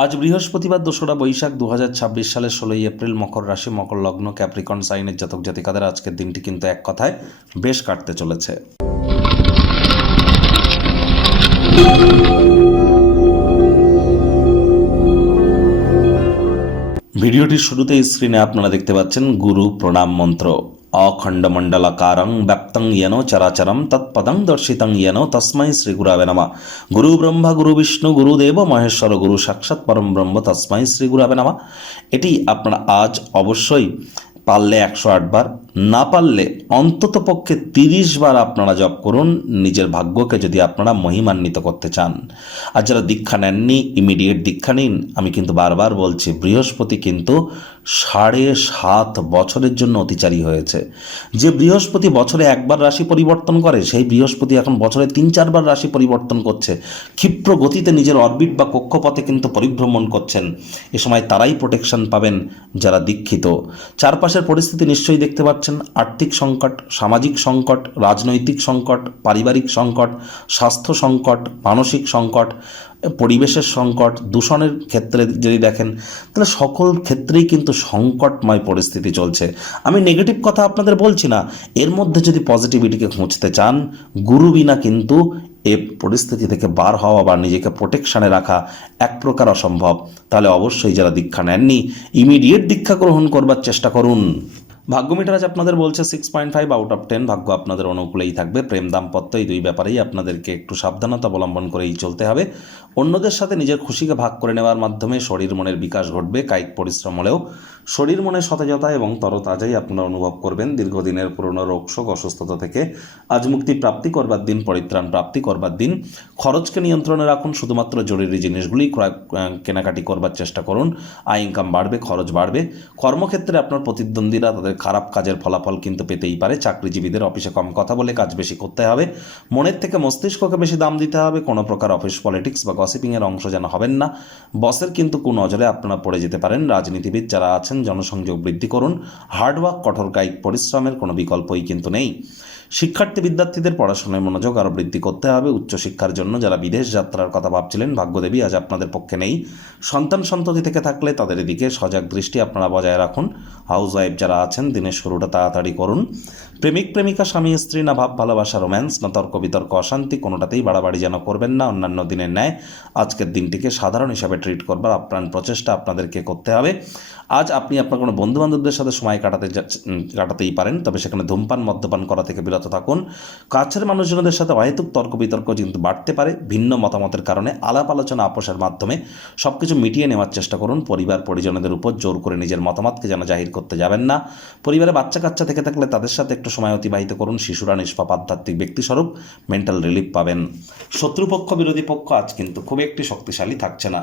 আজ বৃহস্পতিবার ২রা বৈশাখ ২০২৬ সালের ১৬ই এপ্রিল, মকর রাশি, মকর লগ্ন, ক্যাপ্রিকন সাইনের জাতক জাতিকাদের আজকের দিনটি কিন্তু এক কথায় বেশ কাটতে চলেছে। ভিডিওটির শুরুতেই স্ক্রিনে আপনারা দেখতে পাচ্ছেন গুরু প্রণাম মন্ত্র। অখণ্ডমণ্ডলাকারং ব্যাপ্তং ইয়েন চরাচরম তৎপদং দর্শিতং ইয়েন তস্मै শ্রী গুরবে নমঃ। গুরু ব্রহ্মা গুরু বিষ্ণু গুরুদেব মহেশ্বর গুরু সাক্ষাৎ পরম ব্রহ্ম তস্मै শ্রী গুরবে নমঃ। এটি আপনারা আজ অবশ্যই পারলে ১০৮ বার, না পারলে অন্তত পক্ষে ৩০ বার আপনারা জপ করুন, নিজের ভাগ্যকে যদি আপনারা মহিমান্বিত করতে চান। আর যারা দীক্ষা নেননি, ইমিডিয়েট দীক্ষা নিন। আমি কিন্তু বারবার বলছি, বৃহস্পতি কিন্তু ৭.৫ বছরের জন্য অতিচারী হয়েছে। যে বৃহস্পতি বছরে একবার রাশি পরিবর্তন করে, সেই বৃহস্পতি এখন বছরে ৩-৪ বার রাশি পরিবর্তন করছে। ক্ষিপ্র গতিতে নিজের অরবিট বা কক্ষপথে কিন্তু পরিভ্রমণ করছেন। এ সময় তারাই প্রোটেকশন পাবেন যারা দীক্ষিত। চারপাশের পরিস্থিতি নিশ্চয়ই দেখতে পাচ্ছেন। আর্থিক সংকট, সামাজিক সংকট, রাজনৈতিক সংকট, পারিবারিক সংকট, স্বাস্থ্য সংকট, মানসিক সংকট, পরিবেশের সংকট, দূষণের ক্ষেত্রে যদি দেখেন, তাহলে সকল ক্ষেত্রেই কিন্তু সংকটময় পরিস্থিতি চলছে। আমি নেগেটিভ কথা আপনাদের বলছি না, এর মধ্যে যদি পজিটিভিটিকে খুঁজতে চান, গুরু বিনা কিন্তু এ পরিস্থিতি থেকে বার হওয়া বা নিজেকে প্রোটেকশানে রাখা এক প্রকার অসম্ভব। তাহলে অবশ্যই যারা দীক্ষা নেননি, ইমিডিয়েট দীক্ষা গ্রহণ করবার চেষ্টা করুন। ভাগ্য মিটার আজ আপনাদের বলছে 6.5 আউট অফ 10। ভাগ্য আপনাদের অনুকূলেই থাকবে। প্রেম দাম্পত্য এই দুই ব্যাপারেই আপনাদেরকে একটু সাবধানতা অবলম্বন করেই চলতে হবে। অন্যদের সাথে নিজের খুশিকে ভাগ করে নেওয়ার মাধ্যমে শরীর মনের বিকাশ ঘটবে। কায়িক পরিশ্রম হলেও শরীর মনের সতেজতা এবং তরতাজাই আপনারা অনুভব করবেন। দীর্ঘদিনের পুরনো রোগশোক, অসুস্থতা থেকে আজ মুক্তি প্রাপ্তি করবার দিন, পরিত্রাণ প্রাপ্তি করবার দিন। খরচকে নিয়ন্ত্রণে রাখুন, শুধুমাত্র জরুরি জিনিসগুলি কেনাকাটি করবার চেষ্টা করুন। আয় ইনকাম বাড়বে, খরচ বাড়বে। কর্মক্ষেত্রে আপনার প্রতিদ্বন্দ্বীরা তাদের খারাপ কাজের ফলাফল কিন্তু পেতেই পারে। চাকরিজীবীদের অফিসে কম কথা বলে কাজ বেশি করতে হবে। মনের থেকে মস্তিষ্ককে বেশি দাম দিতে হবে। কোনো প্রকার অফিস পলিটিক্স বা গসিপিংয়ের অংশ যেন হবেন না। বসের কিন্তু কুনজরে আপনারা পড়ে যেতে পারেন। রাজনীতিবিদ যারা আছেন, জনসংযোগ বৃদ্ধি করুন। হার্ডওয়ার্ক, কঠোর কায়িক পরিশ্রমের কোনো বিকল্পই কিন্তু নেই। শিক্ষার্থী বিদ্যার্থীদের পড়াশোনায় মনোযোগ আরও বৃদ্ধি করতে হবে। উচ্চশিক্ষার জন্য যারা বিদেশ যাত্রার কথা ভাবছিলেন, ভাগ্যদেবী আজ আপনাদের পক্ষে নেই। সন্তান সন্ততি থেকে থাকলে তাদের দিকে সজাগ দৃষ্টি আপনারা বজায় রাখুন। হাউস ওয়াইফ যারা আছেন, দিনের শুরুটা তাড়াতাড়ি করুন। প্রেমিক প্রেমিকা, স্বামী স্ত্রী, না ভাব ভালোবাসা, রোম্যান্স, না তর্ক বিতর্ক, অশান্তি, কোনোটাতেই বাড়াবাড়ি যেন করবেন না। অন্যান্য দিনের ন্যায় আজকের দিনটিকে সাধারণ হিসাবে ট্রিট করবার আপ্রাণ প্রচেষ্টা আপনাদেরকে করতে হবে। আজ আপনি আপনার কোনো বন্ধুবান্ধবদের সাথে সময় কাটাতেই পারেন, তবে সেখানে ধূমপান, মদ্যপান করা থেকে বিরত থাকুন। কাছের মানুষজনদের সাথে অহেতুক তর্ক বিতর্ক কিন্তু বাড়তে পারে। ভিন্ন মতামতের কারণে আলাপ আলোচনা, আপোষের মাধ্যমে সব কিছু মিটিয়ে নেওয়ার চেষ্টা করুন। পরিবার পরিজনদের উপর জোর করে নিজের মতামতকে যেন জাহির করতে যাবেন না। পরিবারে বাচ্চা কাচ্চা থেকে থাকলে তাদের সাথে একটু সময় অতিবাহিত করুন। শিশুরা নিষ্পাপ আধ্যাত্মিক ব্যক্তিস্বরূপ, মেন্টাল রিলিফ পাবেন। শত্রুপক্ষ, বিরোধী পক্ষ আজ কিন্তু খুব একটি শক্তিশালী থাকছে না।